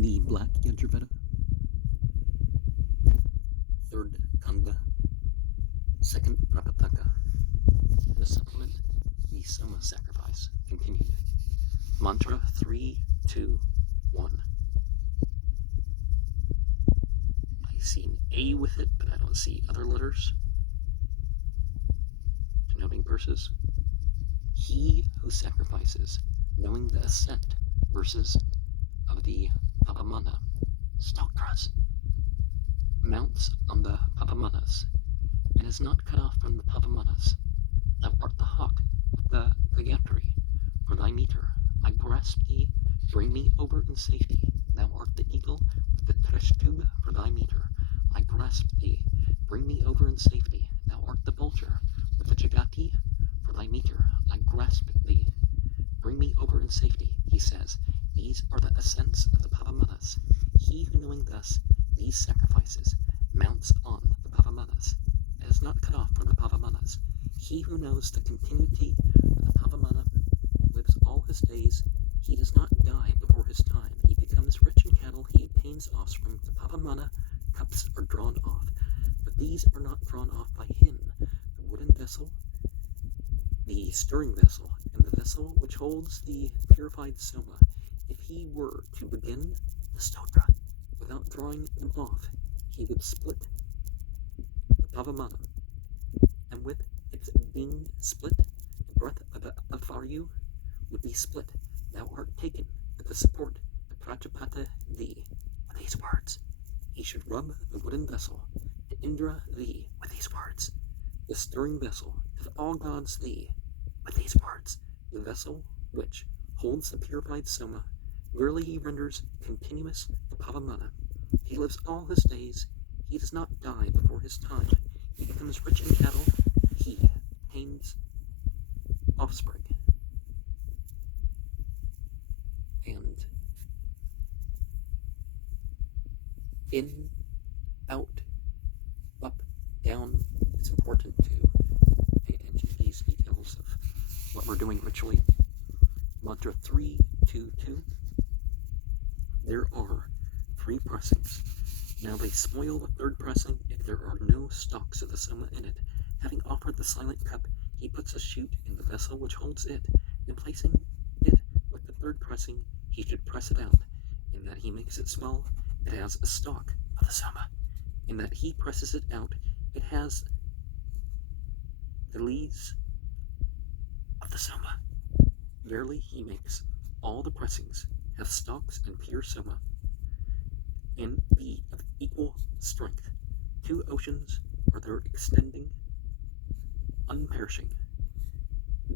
The Black Yajurveda, third Kanda, second Prapathaka. The supplement, the Soma sacrifice, continued. Mantra 3, 2, 1. I see an A with it, but I don't see other letters denoting verses. He who sacrifices, knowing the ascent verses of the Papamana, Stokras, mounts on the Papamanas, and is not cut off from the Papamanas. Thou art the hawk with the Gayatri for thy meter. I grasp thee, bring me over in safety. Thou art the eagle with the Treshtub for thy meter. I grasp thee, bring me over in safety. Thou art the vulture with the Jagati for thy meter. I grasp thee, bring me over in safety. He says, these are the ascents of the Papamanas. He who knowing thus these sacrifices mounts on the Papamanas, and is not cut off from the Papamanas. He who knows the continuity of the Papamana lives all his days. He does not die before his time. He becomes rich in cattle. He obtains offspring. The Papamana cups are drawn off, but these are not drawn off by him. The wooden vessel, the stirring vessel, and the vessel which holds the purified soma, if he were to begin the stotra without drawing them off, he would split the Pavamana, and with its being split, the breath of the Avaryu would be split. Thou art taken with the support, the Prajapata thee, with these words. He should rub the wooden vessel, to Indra thee, with these words. The stirring vessel, to the all gods thee, with these words. The vessel which holds the purified soma, verily he renders continuous the Pavamana. He lives all his days. He does not die before his time. He becomes rich in cattle. He obtains offspring. And in, out, up, down, it's important to pay attention to these details of what we're doing ritually. Mantra 3, 2, 2. There are 3 pressings. Now they spoil the third pressing if there are no stalks of the soma in it. Having offered the silent cup, he puts a shoot in the vessel which holds it, and placing it with the third pressing, he should press it out. In that he makes it swell, it has a stalk of the soma. In that he presses it out, it has the leaves of the soma. Verily he makes all the pressings have stalks and pure soma, and be of equal strength. 2 oceans are there extending, unperishing.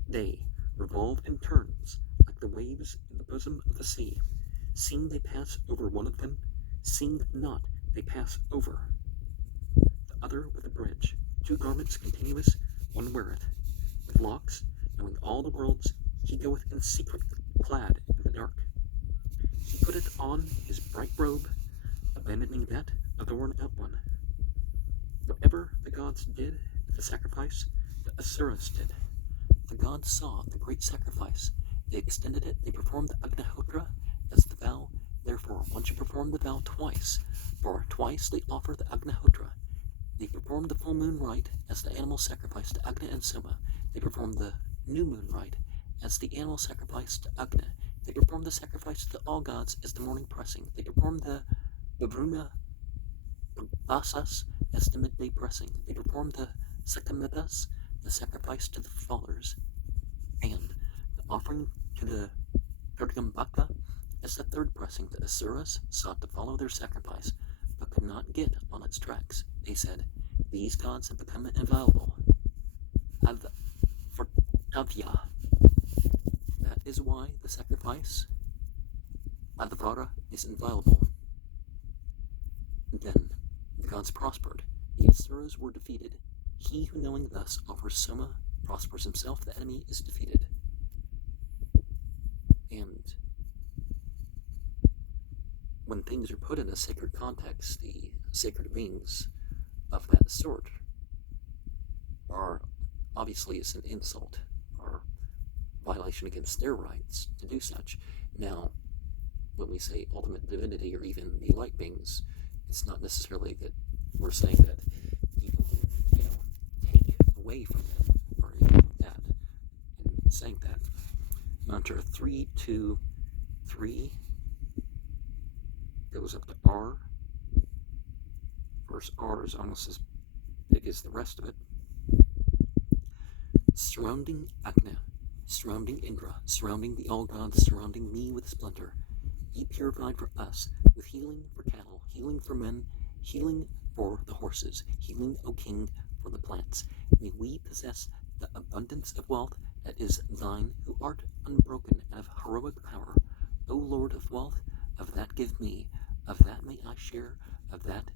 They revolve in turns like the waves in the bosom of the sea. Seeing they pass over one of them, seeing not they pass over the other with a bridge. 2 garments continuous, one weareth. With locks, knowing all the worlds, he goeth in secret, clad in the dark. He putteth on his bright robe, abandoning that adorn out one. Whatever the gods did at the sacrifice, the Asuras did. The gods saw the great sacrifice. They extended it. They performed the Agnihotra as the vow. Therefore, one should perform the vow twice. For twice they offer the Agnihotra. They perform the full moon rite as the animal sacrifice to Agni and Soma. They perform the new moon rite as the animal sacrifice to Agni. They perform the sacrifice to the all gods as the morning pressing. They perform the Vavruna Basas as the midday pressing. They perform the Sakamitas, the sacrifice to the fathers, and the offering to the Pergambaka as the third pressing. The Asuras sought to follow their sacrifice, but could not get on its tracks. They said, these gods have become inviolable. Advya. That is why the sacrifice, Advara, is inviolable. Then the gods prospered. The Asuras were defeated. He who knowing thus offers soma prospers himself. The enemy is defeated. And when things are put in a sacred context, the sacred beings of that sort are obviously it's an insult or violation against their rights to do such. Now, when we say ultimate divinity or even the light beings, it's not necessarily that we're saying that people take away from them or anything like that. And saying that, mantra 323 goes up to R. First R is almost as big as the rest of it. Surrounding Agnya, surrounding Indra, surrounding the all-gods, surrounding me with splendor. Be purified for us with healing for cattle, healing for men, healing for the horses, healing, O King, for the plants. May we possess the abundance of wealth that is thine, who art unbroken and of heroic power. O Lord of wealth, of that give me, of that may I share, of that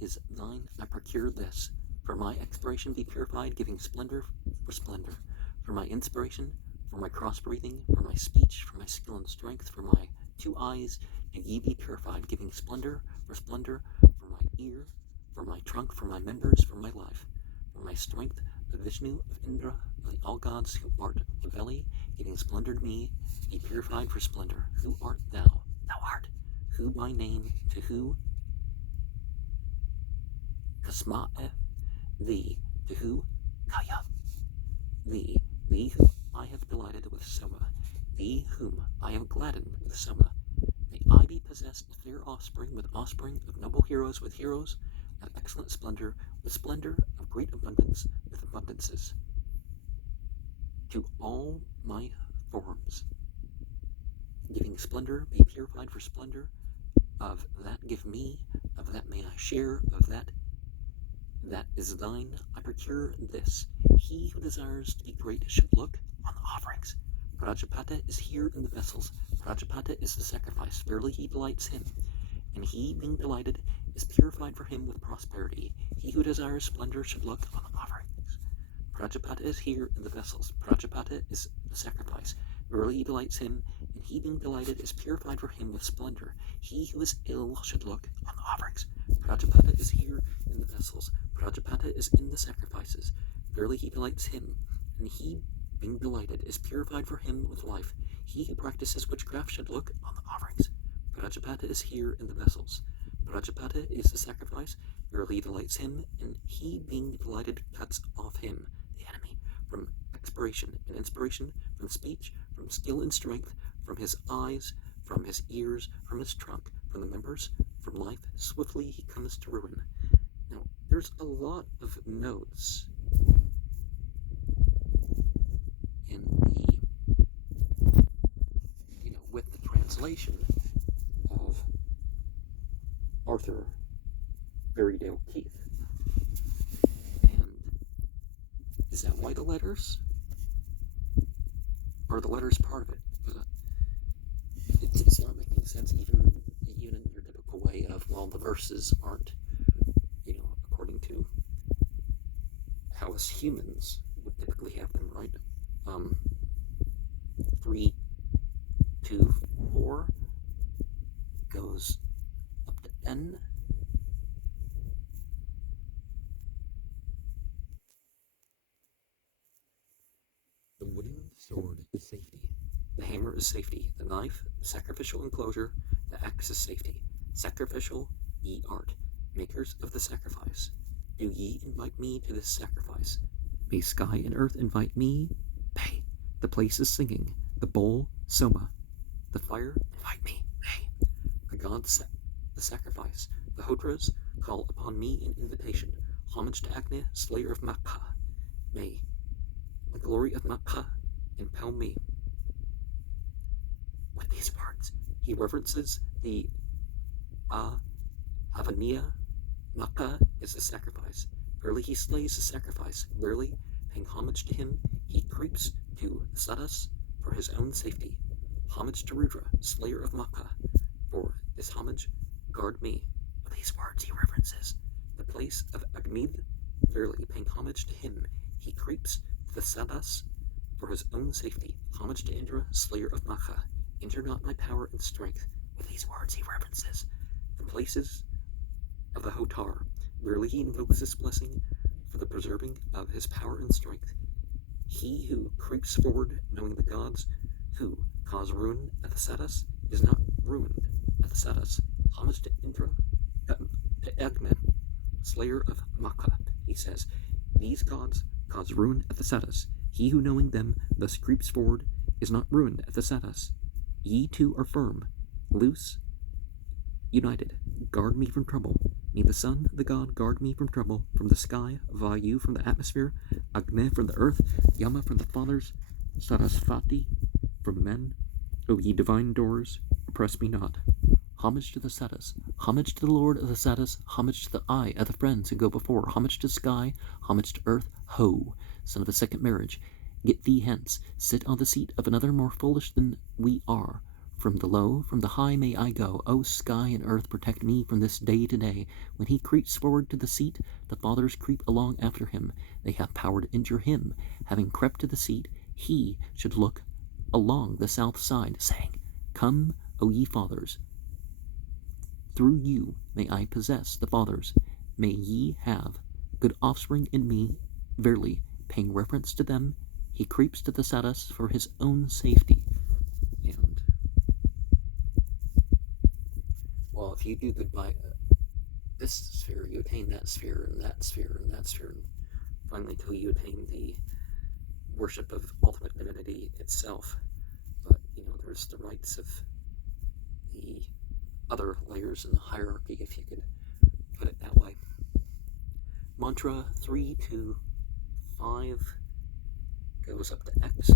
is thine I procure this. For my expiration be purified, giving splendor for splendor. For my inspiration, for my cross-breathing, for my speech, for my skill and strength, for my 2 eyes, and ye be purified, giving splendor for splendor, for my ear, for my trunk, for my members, for my life, for my strength, the Vishnu of Indra, of the all gods, who art the belly, giving splendor to me, be purified for splendor. Who art thou? Thou art. Who by name, to who? Kasma'e, thee, to who? Kaya, thee whom I have delighted with Soma, thee whom I have gladdened with Soma. May I be possessed of fair offspring, with offspring of noble heroes, with heroes of excellent splendor, with splendor of great abundance, with abundances. To all my forms, giving splendor, be purified for splendor, of that give me, of that may I share, of that is thine, I procure this. He who desires to be great should look on the offerings. Prajapata is here in the vessels. Prajapata is the sacrifice. Verily he delights him. And he, being delighted, is purified for him with prosperity. He who desires splendor should look on the offerings. Prajapata is here in the vessels. Prajapata is the sacrifice. Verily he delights him, and he being delighted is purified for him with splendor. He who is ill should look on the offerings. Prajapata is here in the vessels. Prajapata is in the sacrifices. Verily he delights him, and he being delighted is purified for him with life. He who practices witchcraft should look on the offerings. Prajapata is here in the vessels. Prajapata is the sacrifice. Verily he delights him, and he being delighted cuts off him, the enemy, from expiration and inspiration, from speech, from skill and strength, from his eyes, from his ears, from his trunk, from the members, from life. Swiftly he comes to ruin. Now, there's a lot of notes in with the translation of Arthur Berriedale Keith. And is that why the letters? Or the letters part of it? It's not making sense even in your typical way of, well, the verses aren't, according to how us humans would typically have them, right? 3, 2, 4 goes up to N. The wooden sword is safety. The hammer is safety. The knife, sacrificial enclosure. The axe is safety. Sacrificial, ye art, makers of the sacrifice. Do ye invite me to this sacrifice? May sky and earth invite me? May. The place is singing. The bowl, Soma. The fire, invite me. May. The gods, the sacrifice. The Hotras call upon me in invitation. Homage to Agnya, slayer of Makha. May the glory of Makha impel me. With these words, he reverences the Havaniya. Makha is the sacrifice. Verily he slays the sacrifice. Verily, paying homage to him, he creeps to Sadas for his own safety. Homage to Rudra, slayer of Makha. For this homage, guard me. With these words he reverences the place of Agmid. Verily, paying homage to him, he creeps to the Sadas for his own safety. Homage to Indra, slayer of Makha. Injure not my power and strength. With these words he reverences the places of the Hotar. Verily he invokes this blessing for the preserving of his power and strength. He who creeps forward, knowing the gods who cause ruin at the Sadas, is not ruined at the Satas. Homage to Indra, to Agni, slayer of Makat, he says. These gods cause ruin at the Satas. He who knowing them thus creeps forward is not ruined at the Satas. Ye two are firm, loose, united. Guard me from trouble. May the sun, the god, guard me from trouble, from the sky, Vayu from the atmosphere, Agni from the earth, Yama from the fathers, Sarasvati from men. O ye divine doors, oppress me not. Homage to the Satas, homage to the Lord of the Satas, homage to the eye of the friends who go before, homage to sky, homage to earth. Ho, son of a second marriage, get thee hence, sit on the seat of another more foolish than we are. From the low, from the high may I go. O sky and earth, protect me from this day to day. When he creeps forward to the seat, the fathers creep along after him. They have power to injure him. Having crept to the seat, he should look along the south side, saying, Come, O ye fathers, through you may I possess the fathers. May ye have good offspring in me. Verily, paying reference to them, he creeps to the Satas for his own safety. And, well, if you do good by this sphere, you attain that sphere, and that sphere, and that sphere, and finally till you attain the worship of ultimate divinity itself. But, there's the rights of the other layers in the hierarchy, if you could put it that way. Mantra 3 to 5 goes up to X.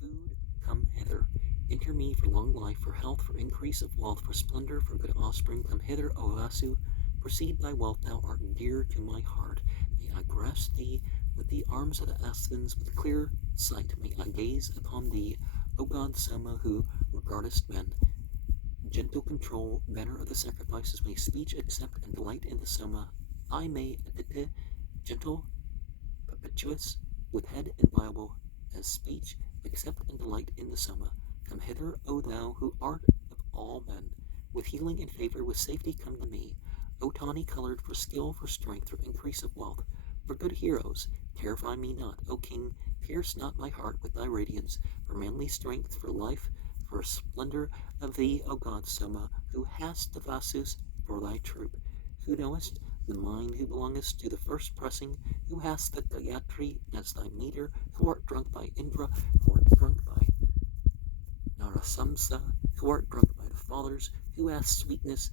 Food, come hither. Enter me for long life, for health, for increase of wealth, for splendor, for good offspring. Come hither, O Vasu. Proceed thy wealth, thou art dear to my heart. May I grasp thee with the arms of the Asthans, with clear sight. May I gaze upon thee, O God Soma, who regardest men. Gentle control, banner of the sacrifices, may speech accept and delight in the Soma. I may adite, gentle, perpetuous, with head inviolable, as speech accept and delight in the Soma. Come hither, O thou who art of all men. With healing and favor, with safety come to me. O tawny colored, for skill, for strength, for increase of wealth, for good heroes, terrify me not. O king, pierce not my heart with thy radiance, for manly strength, for life, for splendor of thee, O God Soma, who hast the Vasus for thy troop, who knowest the mind, who belongest to the first pressing, who hast the Gayatri as thy meter, who art drunk by Indra, who art drunk by Narasamsa, who art drunk by the fathers, who hast sweetness,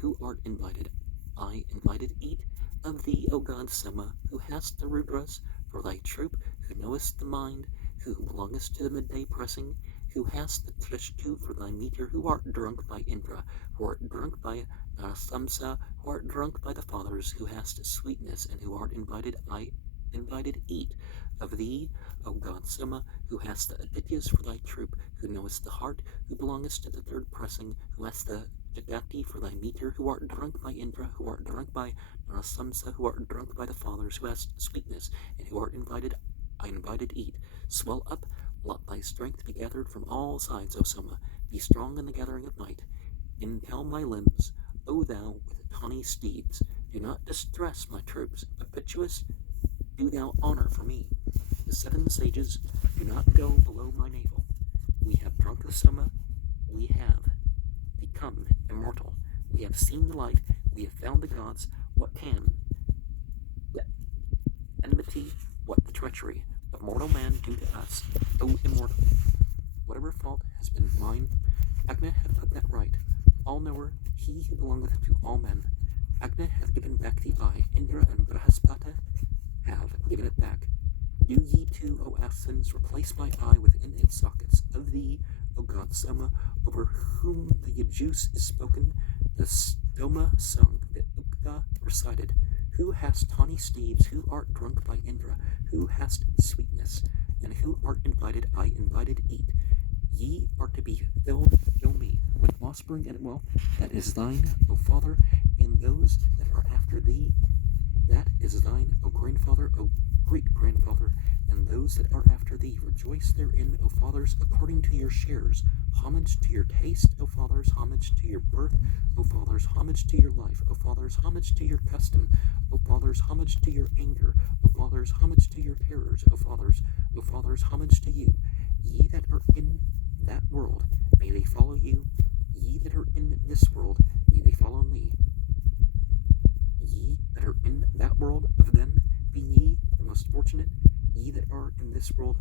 who art invited. I invited eat of thee, O God Soma, who hast the Rudras for thy troop, who knowest the mind, who belongest to the midday pressing, who hast the Trishtu for thy meter, who art drunk by Indra, who art drunk by Narasamsa, who art drunk by the fathers, who hast sweetness, and who art invited. I invited eat of thee, O God Soma, who hast the Adityas for thy troop, who knowest the heart, who belongest to the third pressing, who hast the Jagati for thy meter, who art drunk by Indra, who art drunk by Narasamsa, who art drunk by the fathers, who hast sweetness, and who art invited. I invited eat. Swell up, let thy strength be gathered from all sides, O Soma. Be strong in the gathering of might. Impel my limbs, O thou with tawny steeds. Do not distress my troops. Perpetuous, do thou honor for me. The 7 sages do not go below my navel. We have drunk the Soma. We have become immortal. We have seen the light. We have found the gods. What can the enmity, what the treachery of mortal man do to us, O immortal? Whatever fault has been mine, Agni hath put that right. All-knower, he who belongeth to all men. Agni hath given back the eye. Indra and Brahaspata have given it back. Do ye too, O Asthans, replace my eye within its sockets. Of thee, O God Soma, over whom the Yajus is spoken, the Stoma sung, the Ukta recited. Who hast tawny steeds, who art drunk by Indra, who hast sweetness, and who art invited, I invited eat. Ye are to be filled, fill me, with offspring and wealth that is thine, O Father, and those that are after thee, that is thine, O grandfather, O great-grandfather, and those that are after thee. Rejoice therein, O fathers, according to your shares. Homage to your taste, O fathers, homage to your birth, O fathers, homage to your life, O fathers, homage to your custom, O fathers, homage to your anger, O fathers, homage to your terrors, O fathers, homage to you. Ye that are in that world, may they follow you. Ye that are in this world, may they follow me. Ye that are in that world, of them be ye the most fortunate. Ye that are in this world,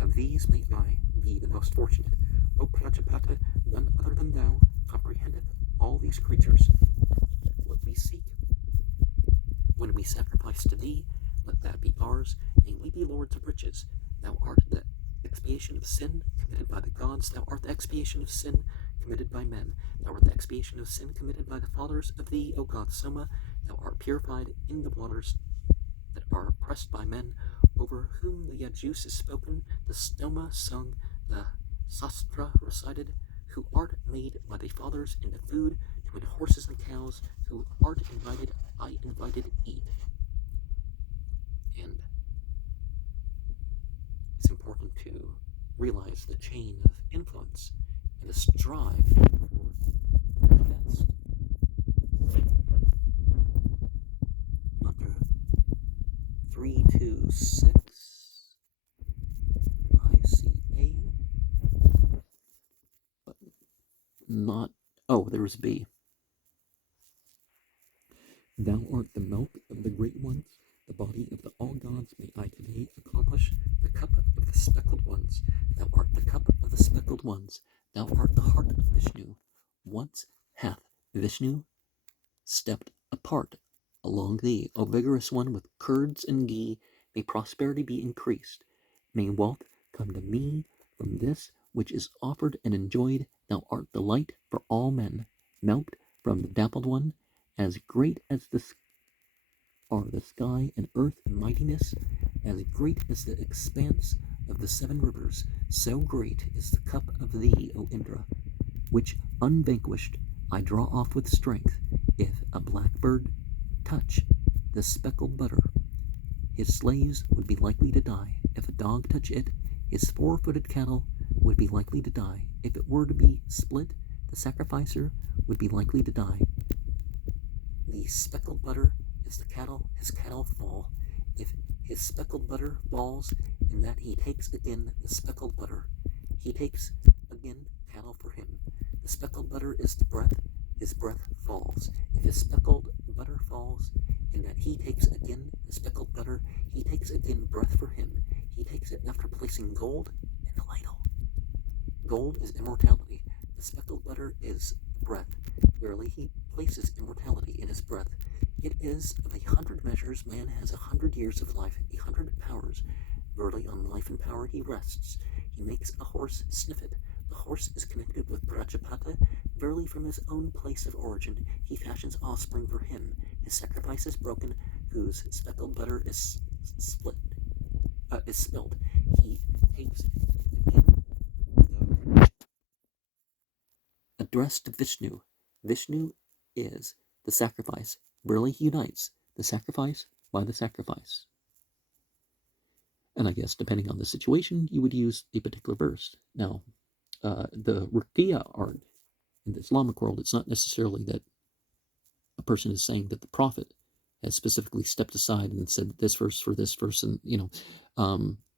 of these may I be the most fortunate. O Prajapata, none other than thou comprehendeth all these creatures. What we seek, when we sacrifice to thee, let that be ours, and we be lords of riches. Thou art the expiation of sin committed by the gods. Thou art the expiation of sin committed by men. Thou art the expiation of sin committed by the fathers of thee, O god Soma. Thou art purified in the waters that are oppressed by men, over whom the Yajus is spoken, the Stoma sung, the Sastra recited, who art made by the fathers into food, to horses and cows, who art invited, I invited eat. And it's important to realize the chain of influence and the strive for the best. Mantra 326. I see A. But not. Oh, there's B. Thou art the milk of the great ones, the body of the all gods. May I today accomplish the cup of the speckled ones. Thou art the cup of the speckled ones. Thou art the heart of Vishnu. Once hath Vishnu stepped apart along thee, O vigorous one with curds and ghee. May prosperity be increased. May wealth come to me from this which is offered and enjoyed. Thou art the light for all men, milked from the dappled one, as great as are the sky and earth in mightiness, as great as the expanse of the seven rivers, so great is the cup of thee, O Indra, which unvanquished I draw off with strength. If a blackbird touch the speckled butter, his slaves would be likely to die. If a dog touch it, his four-footed cattle would be likely to die. If it were to be split, the sacrificer would be likely to die. The speckled butter is the cattle, his cattle fall. If his speckled butter falls, in that he takes again the speckled butter, he takes again cattle for him. The speckled butter is the breath, his breath falls. If his speckled butter falls, in that he takes again the speckled butter, he takes again breath for him. He takes it after placing gold in the ladle. Gold is immortality. The speckled butter is breath. Verily he places immortality in his breath. It is of 100 measures man has 100 years of life, 100 powers. Verily on life and power he rests. He makes a horse sniff it. The horse is connected with Prajapata. Verily from his own place of origin he fashions offspring for him. His sacrifice is broken, whose speckled butter is spilled. He takes addressed to Vishnu. Vishnu is the sacrifice. Verily he unites the sacrifice by the sacrifice. And I guess depending on the situation, you would use a particular verse. Now, the Ruqya art in the Islamic world, it's not necessarily that a person is saying that the prophet has specifically stepped aside and said this verse for this verse, and the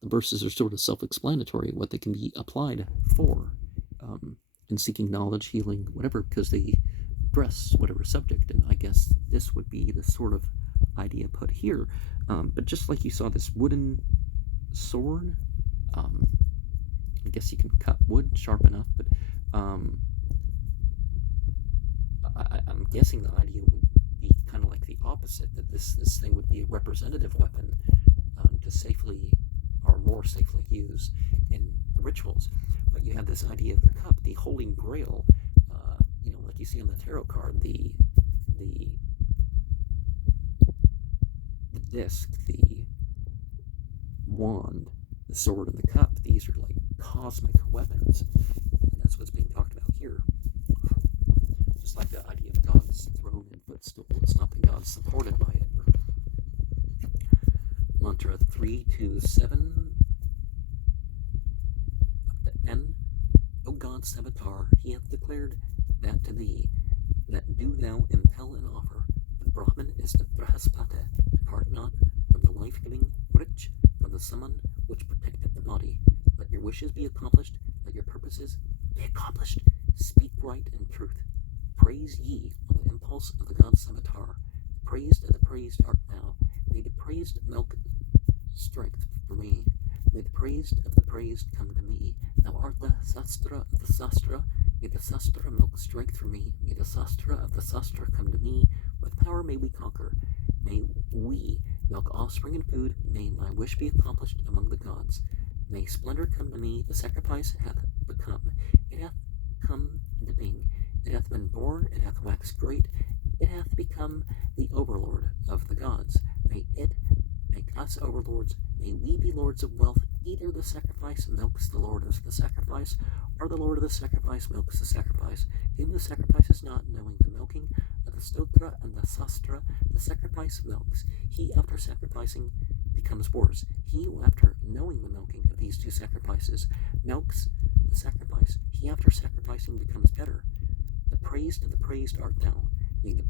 verses are sort of self-explanatory what they can be applied for in seeking knowledge, healing, whatever, because they address whatever subject. And I guess this would be the sort of idea put here. But just like you saw this wooden sword, I guess you can cut wood sharp enough, but I'm guessing the idea would be kind of like the opposite, that this thing would be a representative weapon to safely or more safely use in rituals. But you have this idea of the cup, the holy grail, like you see on the tarot card, the disc, the wand, the sword, and the cup. These are like cosmic weapons, and that's what's being talked about here. Just like the idea of God's throne and footstool, it's not that God's supported by it. Mantra 327 up to N. O God Savitar, he hath declared that to thee, that do thou impel and offer. The Brahman is the Prapathaka. Depart not from the life-giving rich, from the summon which protecteth the body. Let your wishes be accomplished Let your purposes be accomplished. Speak right and truth. Praise ye on the impulse of the god Scimitar. Praised of the praised art thou. May the praised milk strength for me. May the praised of the praised come to me. Thou art the sastra of the sastra. May the sastra milk strength for me. May the sastra of the sastra come to me. With power may we conquer. May we milk offspring and food. May my wish be accomplished among the gods. May splendor come to me. The sacrifice hath become. It hath come into being. It hath been born. It hath waxed great. It hath become the overlord of the gods. May it make us overlords. May we be lords of wealth. Either the sacrifice milks the lord of the sacrifice, or the lord of the sacrifice milks the sacrifice. Him who sacrifices not, knowing the milking of the stotra and the sastra, the sacrifice milks. He, after sacrificing, becomes worse. He who, after knowing the milking of these two sacrifices, milks the sacrifice, he, after sacrificing, becomes better. The praised of the praised art thou. May the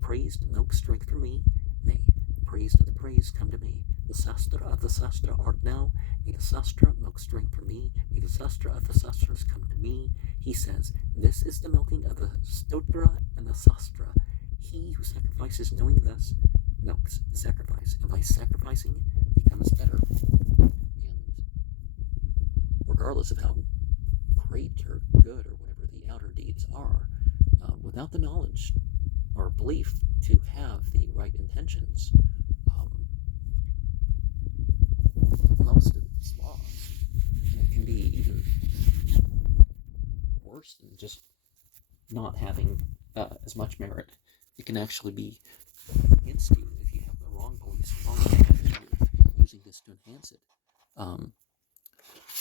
praised milk strength for me. May the praised of the praised come to me. The sastra of the sastra art thou. May the sastra milk strength for me. May the sastra of the sastras come to me. He says, this is the milking of the stotra and the sastra. He who sacrifices knowing thus milks the sacrifice, and by sacrificing becomes better. And regardless of how great or good or whatever the outer deeds are, without the knowledge or belief to have the right intentions, most of it's lost. And it can be even worse than just not having as much merit. It can actually be against you if you have the wrong beliefs, wrong intentions. You're using this to enhance it.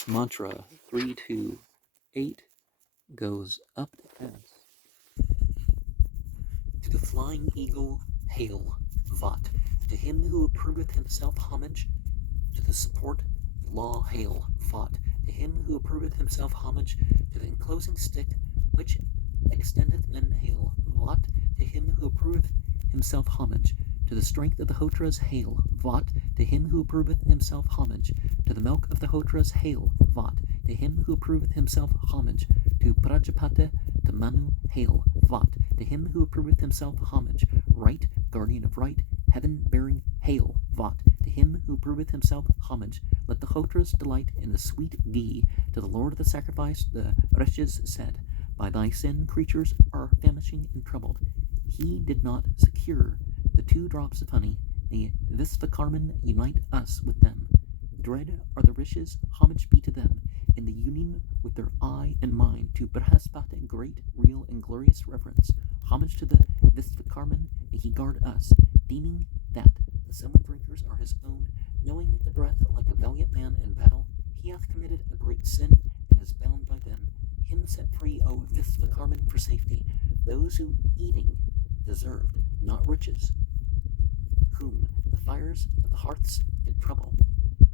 Mantra 328 goes up as: to the flying eagle, hail, Vat. To him who approveth himself homage, to the support law, hail, Vat. To him who approveth himself homage, to the enclosing stick which extendeth men, hail, Vat. To him who approveth himself homage, to the strength of the hotras, hail, Vat. To him who approveth himself homage, to the milk of the hotras, hail, Vat. To him who approveth himself homage, to Prajapati, to Manu, hail, Vat. To him who approveth himself homage, right, guardian of right, heaven-bearing, hail, Vat. To him who approveth himself homage, let the hotras delight in the sweet ghee. To the Lord of the sacrifice, the Rishis said, by thy sin creatures are famishing and troubled. He did not secure the 2 drops of honey. May Visvakarman unite us with them. Dread are the Rishis, homage be to them, in the union with their eye and mind, to Brahaspati, great, real, and glorious reverence. Homage to the Visvakarman, may he guard us, deeming that the seven drinkers are his own, knowing the breath like a valiant man in battle. He hath committed a great sin, and is bound by them. Him set free, O Visvakarman, for safety. Those who eating deserved not riches, whom the fires of the hearths did trouble.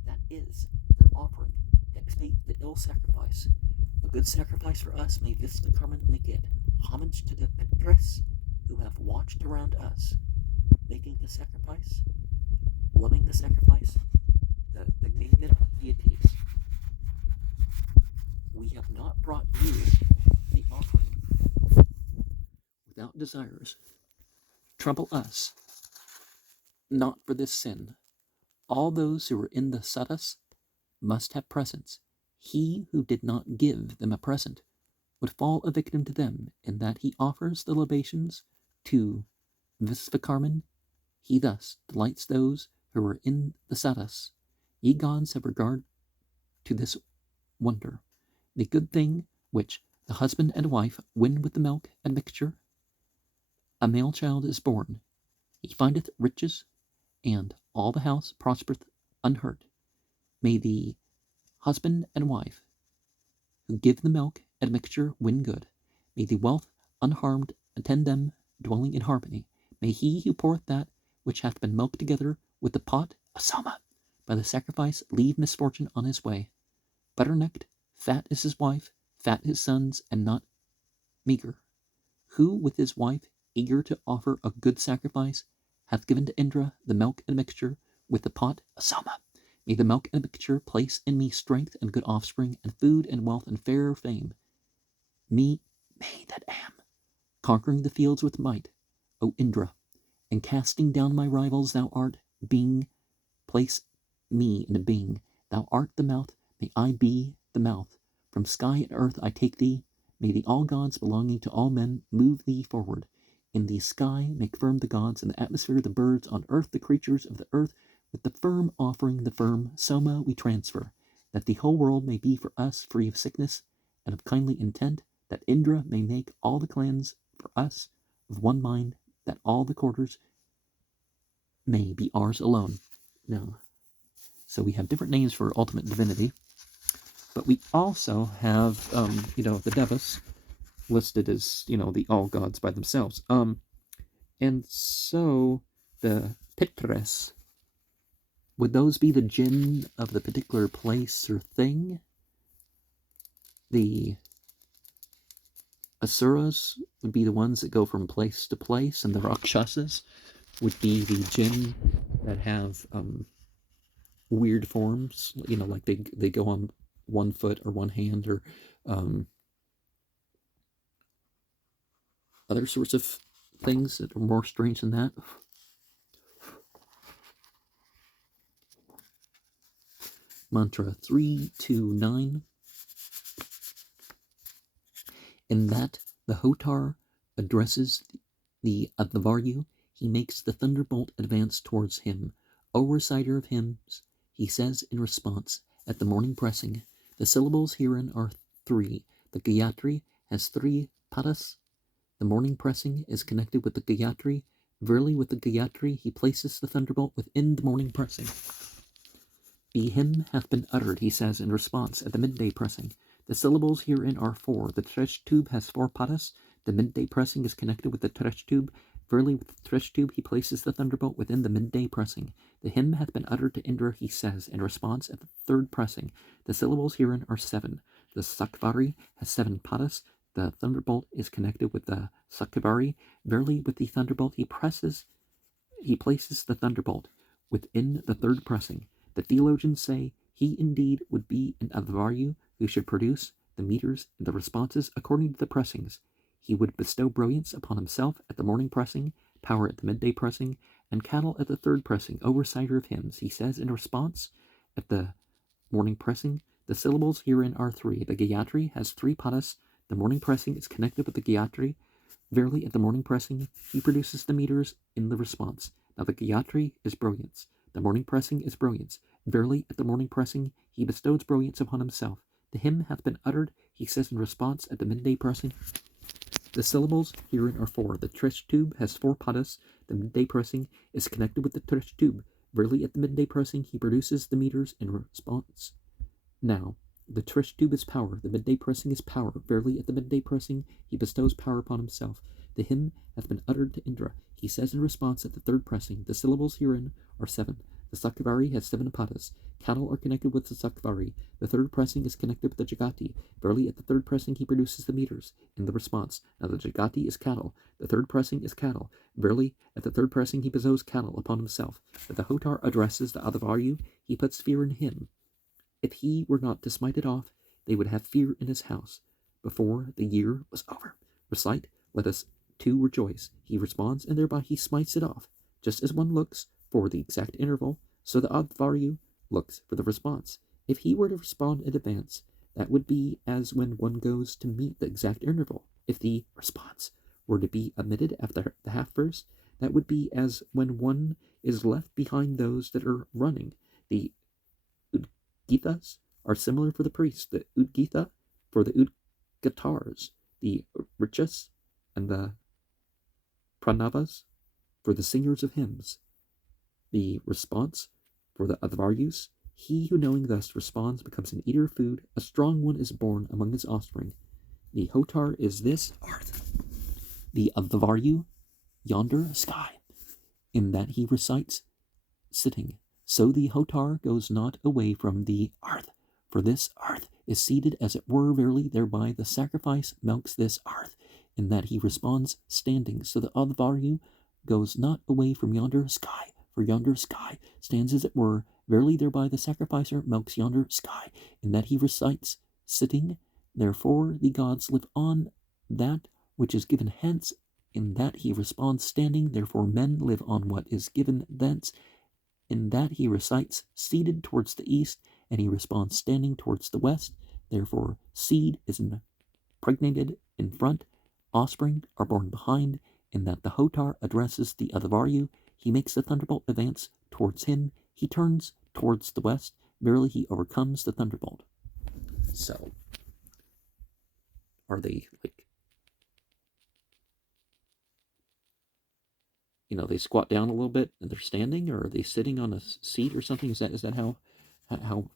That is their offering to expiate the ill sacrifice. A good sacrifice for us may Visvakarman make it. Homage to the Pitres who have watched around us, making the sacrifice, loving the sacrifice, the benignant deities. We have not brought you the offering without desires. Trouble us not for this sin. All those who are in the sadas must have presents. He who did not give them a present would fall a victim to them, in that he offers the libations to Visvakarman. He thus delights those who are in the sadas. Ye gods have regard to this wonder, the good thing which the husband and wife win with the milk and mixture. A male child is born. He findeth riches, and all the house prospereth unhurt. May the husband and wife who give the milk and mixture win good. May the wealth unharmed attend them, dwelling in harmony. May he who poureth that which hath been milked together with the pot, asama, by the sacrifice leave misfortune on his way. Butter-necked, fat is his wife, fat his sons, and not meager. Who with his wife, eager to offer a good sacrifice, hath given to Indra the milk and mixture with the pot, asama. May the milk and mixture place in me strength and good offspring, and food and wealth and fair fame. Me that am, conquering the fields with might, O Indra, and casting down my rivals, thou art being. Place me in a being. Thou art the mouth, may I be the mouth. From sky and earth I take thee. May the all gods belonging to all men move thee forward. In the sky make firm the gods, in the atmosphere the birds, on earth the creatures of the earth. With the firm offering the firm soma we transfer, that the whole world may be for us free of sickness and of kindly intent, that Indra may make all the clans for us of one mind, that all the quarters may be ours alone. Now, so we have different names for ultimate divinity, but we also have, the devas listed as, the all gods by themselves. And so the pitres, would those be the jinn of the particular place or thing? The asuras would be the ones that go from place to place, and the rakshasas would be the jinn that have weird forms, like they go on one foot or one hand, or other sorts of things that are more strange than that. Mantra 329. In that the Hotar addresses the Advaryu, he makes the thunderbolt advance towards him. O reciter of hymns, he says in response, at the morning pressing, the syllables herein are 3. The Gayatri has 3 padas. The morning pressing is connected with the Gayatri. Verily with the Gayatri he places the thunderbolt within the morning pressing. The hymn hath been uttered, he says in response, at the midday pressing. The syllables herein are 4. The tresh tube has 4 padas. The midday pressing is connected with the tresh tube. Verily with the tresh tube he places the thunderbolt within the midday pressing. The hymn hath been uttered to Indra, he says, in response at the third pressing. The syllables herein are 7. The sakvari has 7 padas. The thunderbolt is connected with the sakvari. Verily with the thunderbolt he places the thunderbolt within the third pressing. The theologians say he indeed would be an Advaryu who should produce the meters and the responses according to the pressings. He would bestow brilliance upon himself at the morning pressing, power at the midday pressing, and cattle at the third pressing. O reciter of hymns, he says in response at the morning pressing, the syllables herein are 3. The Gayatri has 3 padas. The morning pressing is connected with the Gayatri. Verily at the morning pressing he produces the meters in the response. Now the Gayatri is brilliance. The morning pressing is brilliance. Verily at the morning pressing he bestows brilliance upon himself. The hymn hath been uttered, he says in response at the midday pressing. The syllables herein are 4. The tresh tube has 4 padas. The midday pressing is connected with the tresh tube. Verily at the midday pressing he produces the meters in response. Now, the tresh tube is power. The midday pressing is power. Verily at the midday pressing he bestows power upon himself. The hymn hath been uttered to Indra. He says in response at the third pressing. The syllables herein are 7. The sakvari has 7 padas. Cattle are connected with the sakvari. The third pressing is connected with the jagati. Verily at the third pressing he produces the meters in the response. Now the jagati is cattle. The third pressing is cattle. Verily at the third pressing he bestows cattle upon himself. But the Hotar addresses the Advaryu, he puts fear in him. If he were not to smite it off, they would have fear in his house before the year was over. Recite, let us too rejoice. He responds, and thereby he smites it off. Just as one looks for the exact interval, so the Advaryu looks for the response. If he were to respond in advance, that would be as when one goes to meet the exact interval. If the response were to be omitted after the half verse, that would be as when one is left behind those that are running. The Udgitas are similar for the priests. The Udgita for the Udgatars, the Richas and the Pranavas for the singers of hymns. The response for the Advaryus, he who knowing thus responds becomes an eater of food, a strong one is born among his offspring. The Hotar is this earth. The Advaryu, yonder sky, in that he recites sitting. So the Hotar goes not away from the earth, for this earth is seated as it were, verily thereby the sacrifice milks this earth, in that he responds standing. So the Advaryu goes not away from yonder sky, for yonder sky stands as it were Verily thereby the sacrificer melts yonder sky, in that he recites sitting. Therefore the gods live on that which is given hence, in that he responds standing. Therefore men live on what is given thence, in that he recites seated towards the east, and he responds standing towards the west. Therefore seed is impregnated in front, offspring are born behind, in that the Hotar addresses the Advaryu. He makes the thunderbolt advance towards him. He turns towards the west. Verily he overcomes the thunderbolt. So, are they like, they squat down a little bit and they're standing, or are they sitting on a seat or something? Is that how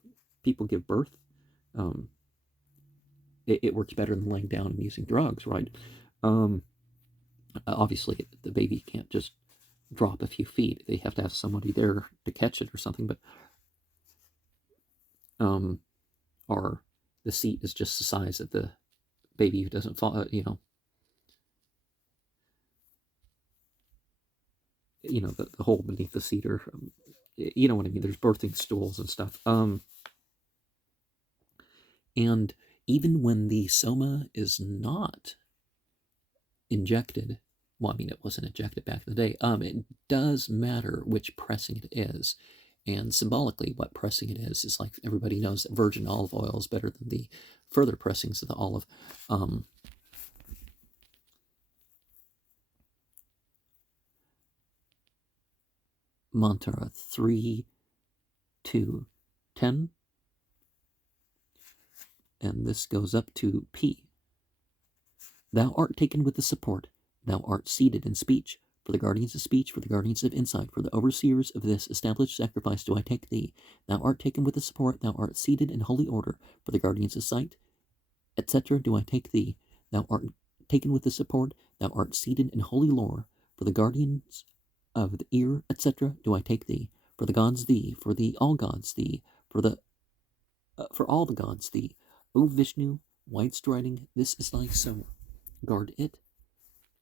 people give birth? It works better than laying down and using drugs, right? Obviously, the baby can't just drop a few feet. They have to have somebody there to catch it or something. But or the seat is just the size of the baby who doesn't fall. The hole beneath the seat, or you know what I mean. There's birthing stools and stuff. And even when the soma is not injected, well, I mean, it wasn't injected back in the day. It does matter which pressing it is. And symbolically, what pressing it is like everybody knows that virgin olive oil is better than the further pressings of the olive. Mantra 3, 2, 10. And this goes up to P. Thou art taken with the support. Thou art seated in speech. For the guardians of speech, for the guardians of insight, for the overseers of this established sacrifice do I take thee. Thou art taken with the support. Thou art seated in holy order. For the guardians of sight, etc. do I take thee. Thou art taken with the support. Thou art seated in holy lore. For the guardians of the ear, etc. do I take thee. For the gods thee. For the all gods thee. For all the gods thee. O Vishnu, wide striding, this is thy soma. Guard it.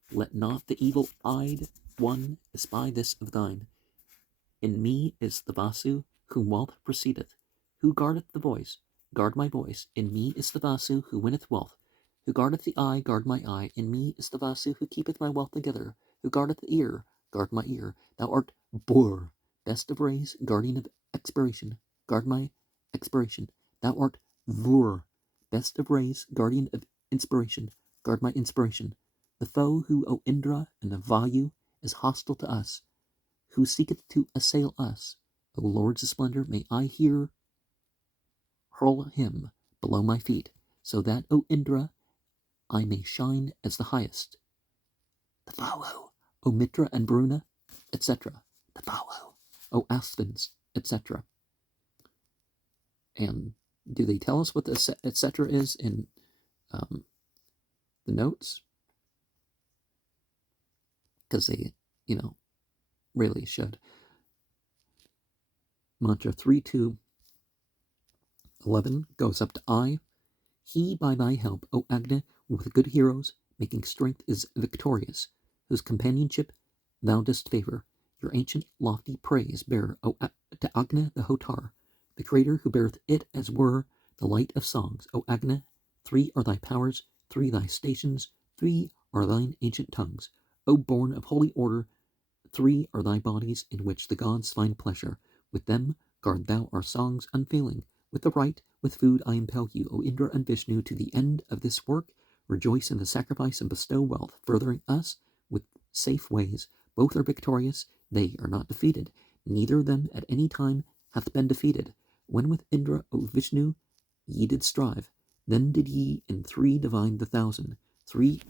Let not the evil-eyed one espy this of thine. In me is the Vasu, whom wealth proceedeth. Who guardeth the voice? Guard my voice. In me is the Vasu, who winneth wealth. Who guardeth the eye? Guard my eye. In me is the Vasu, who keepeth my wealth together. Who guardeth the ear? Guard my ear. Thou art Bur, best of rays, guardian of expiration. Guard my expiration. Thou art Vur, best of rays, guardian of inspiration. Guard my inspiration. The foe who, O Indra and the Vayu, is hostile to us, who seeketh to assail us, O Lords of splendor, may I here hurl him below my feet, so that, O Indra, I may shine as the highest. The Vayu, O Mitra and Bruna, etc. The Vayu, O Aspens, etc. And do they tell us what the etc. is in the notes? Because they, really should. Mantra 3, 2, 11 goes up to I. He by thy help, O Agni, with good heroes, making strength is victorious, whose companionship thou dost favor. Your ancient lofty praise bear, to Agni the Hotar, the creator who beareth it as were the light of songs. O Agni, 3 are thy powers, 3 thy stations, 3 are thine ancient tongues. O born of holy order, 3 are thy bodies in which the gods find pleasure. With them guard thou our songs unfailing. With the right, with food I impel you, O Indra and Vishnu, to the end of this work. Rejoice in the sacrifice and bestow wealth, furthering us with safe ways. Both are victorious, they are not defeated. Neither of them at any time hath been defeated. When with Indra, O Vishnu, ye did strive, then did ye in 3 divine the 1,000. 3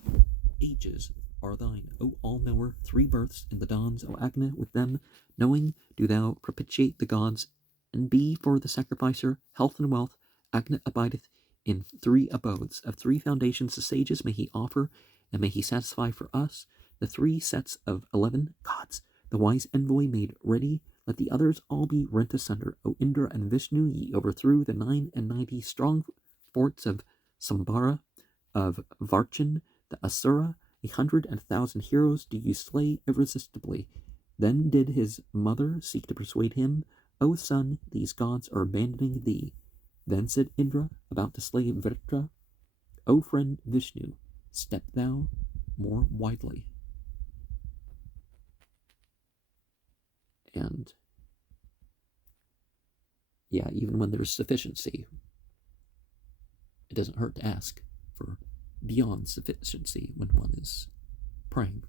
ages are thine, O all-knower, 3 births in the dawns, O Agni, with them, knowing, do thou propitiate the gods, and be for the sacrificer health and wealth. Agni abideth in 3 abodes. Of 3 foundations the sages may he offer, and may he satisfy for us the 3 sets of 11 gods. The wise envoy made ready, let the others all be rent asunder. O Indra and Vishnu, ye overthrew the 99 strong forts of Sambara, of Varchan, the Asura. 100 and 1,000 heroes do you slay irresistibly. Then did his mother seek to persuade him, O son, these gods are abandoning thee. Then said Indra, about to slay Vritra, O friend Vishnu, step thou more widely. And yeah, even when there's sufficiency, it doesn't hurt to ask for beyond sufficiency when one is praying.